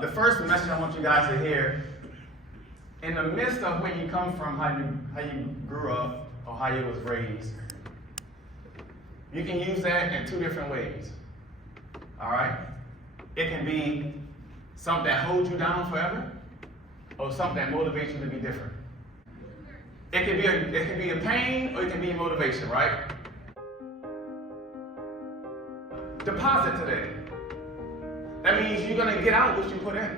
the first message I want you guys to hear, in the midst of where you come from, how you grew up, or how you was raised, you can use that in two different ways. All right? It can be something that holds you down forever, or something that motivates you to be different. It can be a pain, or it can be a motivation, right? Deposit today. That means you're gonna get out what you put in.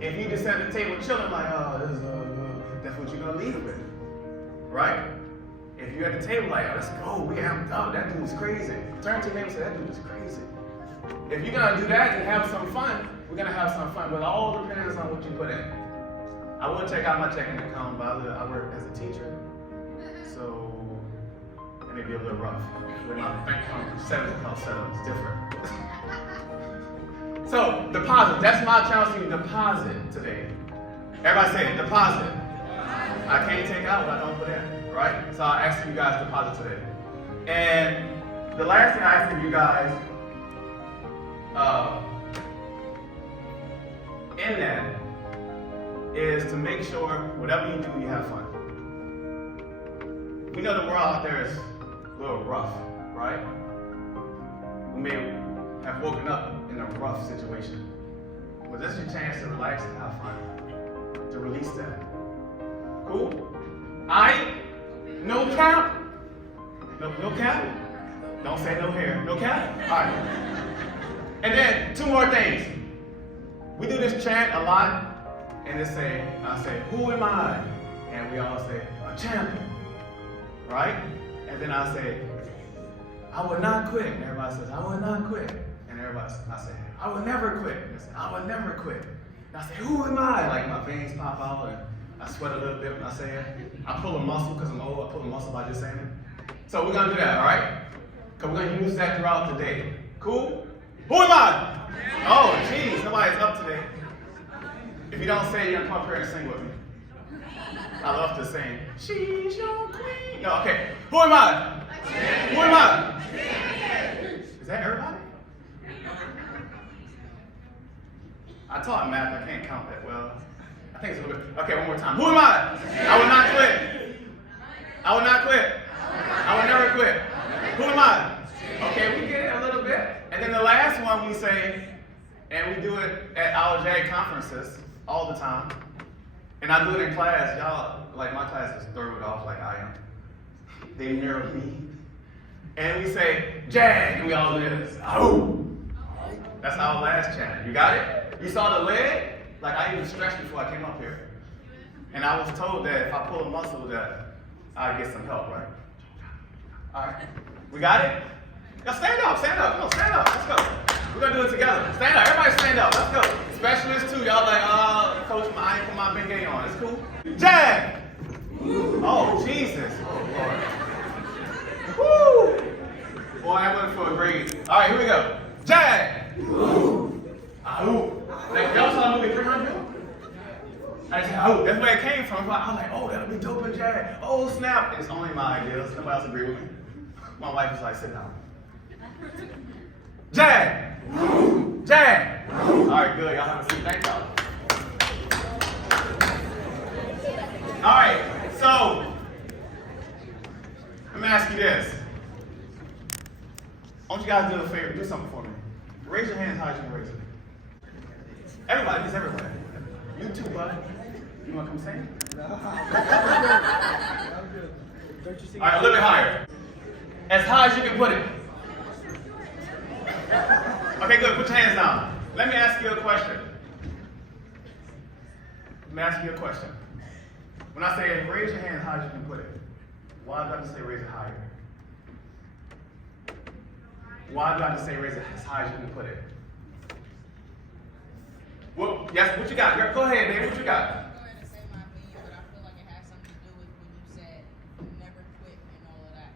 If you just at the table chilling like, oh, this is that's what you're gonna leave with, right? If you're at the table like, oh, let's go, we amped up, that dude's crazy. Turn to your neighbor and say, that dude is crazy. If you're gonna do that and have some fun, we're gonna have some fun, but it all depends on what you put in. I will check out my checking account, but I work as a teacher, so it may be a little rough. With my bank account setup is different. So, deposit. That's my challenge to you. Deposit today. Everybody say it. Deposit. I can't take out what I don't put in. Right? So I ask you guys to deposit today. And the last thing I ask of you guys, in that, is to make sure whatever you do, you have fun. We know the world out there is a little rough, right? We may have woken up in a rough situation. But this is your chance to relax and have fun. To release that. Cool? No cap? No cap? Don't say no hair. No cap? Alright. And then, two more things. We do this chant a lot, and I say, who am I? And we all say, a champion. Right? And then I say, I will not quit. And everybody says, I will not quit. And everybody, I say, I will never quit. And they say, I will never quit. And I say, who am I? Like my veins pop out and I sweat a little bit when I say it. I pull a muscle because I'm old. I pull a muscle by just saying it. So we're going to do that, all right? Because we're going to use that throughout the day. Cool? Who am I? Oh, geez, nobody's up today. If you don't say it, you're going to come up here and sing with me. I love to sing. She's your queen. No, okay. Who am I? Who am I? Is that everybody? I taught math. I can't count that well. I think it's a little bit. Okay, one more time. Who am I? I will not quit. I will not quit. I will never quit. Who am I? Okay, we get it a little bit. And then the last one we say, and we do it at our JAG conferences all the time. And I do it in class. Y'all, like my class is thrown off like I am. They mirror me. And we say, JAG, and we all do this. Oh! That's our last chant. You got it? You saw the leg? Like I even stretched before I came up here. And I was told that if I pull a muscle that I'd get some help, right? All right. We got it? Now stand up, stand up. Come on, stand up. Let's go. We're going to do it together. Stand up. Everybody stand up. Let's go. Specialists too. Y'all like, coach, I ain't put my big game on. It's cool. JAG! Oh, Jesus. Oh, Lord. Woo! Boy, I went for a grade. All right, here we go. JAG! Like, y'all saw the movie 300? I said, that's where it came from. I was like, that'll be dope in JAG. Oh, snap. It's only my ideas. Nobody else agree with me. My wife was like, sit down. JAG! JAG! All right, good. Y'all have a seat. Thank y'all. All right, so let me ask you this. I want you guys to do a favor. Do something for me. Raise your hands high as you can raise it. Everybody, just everybody. You too, bud. You want to come sing? No. All right, a little bit higher. As high as you can put it. Okay, good. Put your hands down. Let me ask you a question. When I say raise your hand high as you can put it, why do I have to say raise it higher? Why do I have to say raise it as high as you can put it? Well, yes, what you got? Go ahead, baby. What you got? Go ahead and say my opinion, but I feel like it has something to do with when you said never quit and all of that.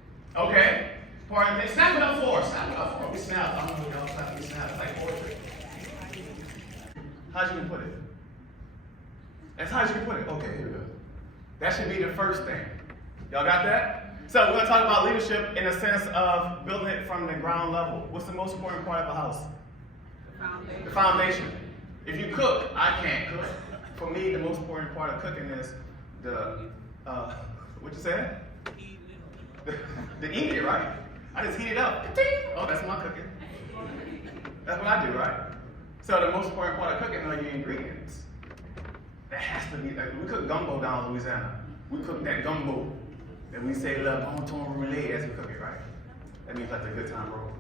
Okay. Part of it. Snap it up for us. Snap it up for us. We snap. I don't know y'all snap. We snap. It's like poetry. How'd you put it? As high as you can put it. Okay, here we go. That should be the first thing. Y'all got that? So we're going to talk about leadership in the sense of building it from the ground level. What's the most important part of a house? The foundation. The foundation. If you cook, I can't cook. For me, the most important part of cooking is the, what you said? The eat it, right? I just heat it up. Oh, that's my cooking. That's what I do, right? So the most important part of cooking are your ingredients. That has to be, we cook gumbo down in Louisiana. We cook that gumbo. And we say, "Love, bon ton relay" as we cook it, right? That means that's a good time roll.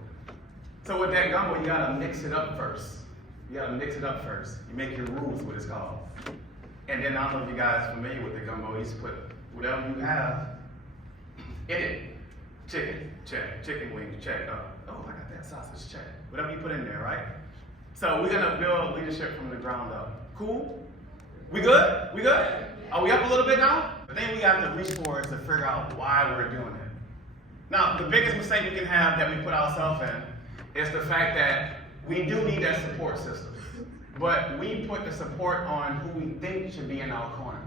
So with that gumbo, you gotta mix it up first. You gotta mix it up first. You make your rules, what it's called. And then I don't know if you guys are familiar with the gumbo. You just put whatever you have in it. Chicken, check. Chicken wings, check. Oh, I got that sausage, check. Whatever you put in there, right? So we're gonna build leadership from the ground up. Cool? We good? We good? Are we up a little bit now? The thing we have to reach for is to figure out why we're doing it. Now, the biggest mistake we can have that we put ourselves in is the fact that we do need that support system. But we put the support on who we think should be in our corner.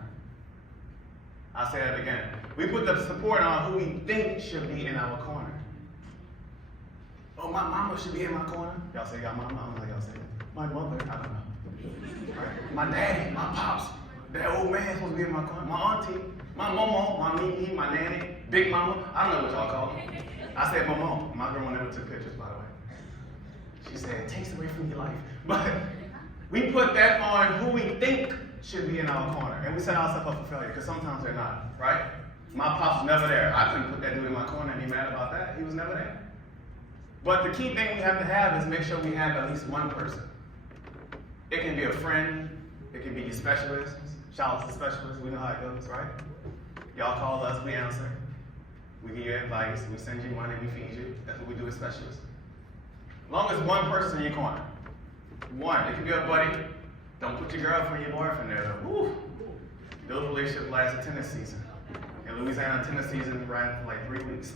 I'll say that again. We put the support on who we think should be in our corner. Oh, my mama should be in my corner. Y'all say y'all mama? I don't know y'all say that. My mother? I don't know. Right? My daddy, my pops. That old man supposed to be in my corner. My auntie, my mama, my mimi, my nanny, big mama. I don't know what y'all call them. I said my mom. My grandma never took pictures, by the way. She said, it takes away from your life. But we put that on who we think should be in our corner. And we set ourselves up for failure, because sometimes they're not, right? My pops was never there. I couldn't put that dude in my corner and be mad about that. He was never there. But the key thing we have to have is make sure we have at least one person. It can be a friend. It can be your specialist. Shout out to specialists. We know how it goes, right? Y'all call us, we answer. We give you advice. We send you money. We feed you. That's what we do as specialists. As long as one person in your corner. One. It can be a buddy. Don't put your girlfriend, your boyfriend there, though. Woo. Those relationships last a tennis season. In Louisiana, tennis season ran for like 3 weeks.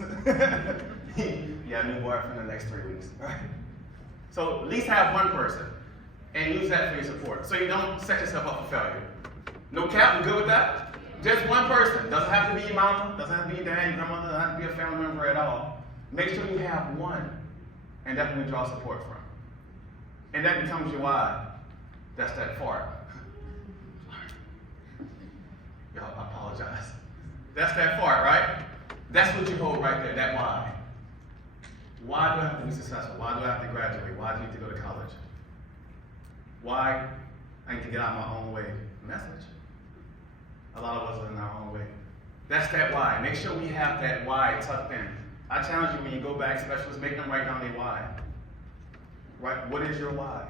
You have a new boyfriend in the next 3 weeks, right? So at least have one person and use that for your support, so you don't set yourself up for failure. No cap, I'm good with that. Just one person. Doesn't have to be your mama, doesn't have to be your dad, your grandmother, doesn't have to be a family member at all. Make sure you have one, and that's where we draw support from. And that becomes your why. That's that fart. Y'all, I apologize. That's that fart, right? That's what you hold right there, that why. Why do I have to be successful? Why do I have to graduate? Why do I need to go to college? Why I need to get out of my own way? Message. A lot of us are in our own way. That's that why. Make sure we have that why tucked in. I challenge you when you go back, specialists, make them write down their why. Right? What is your why?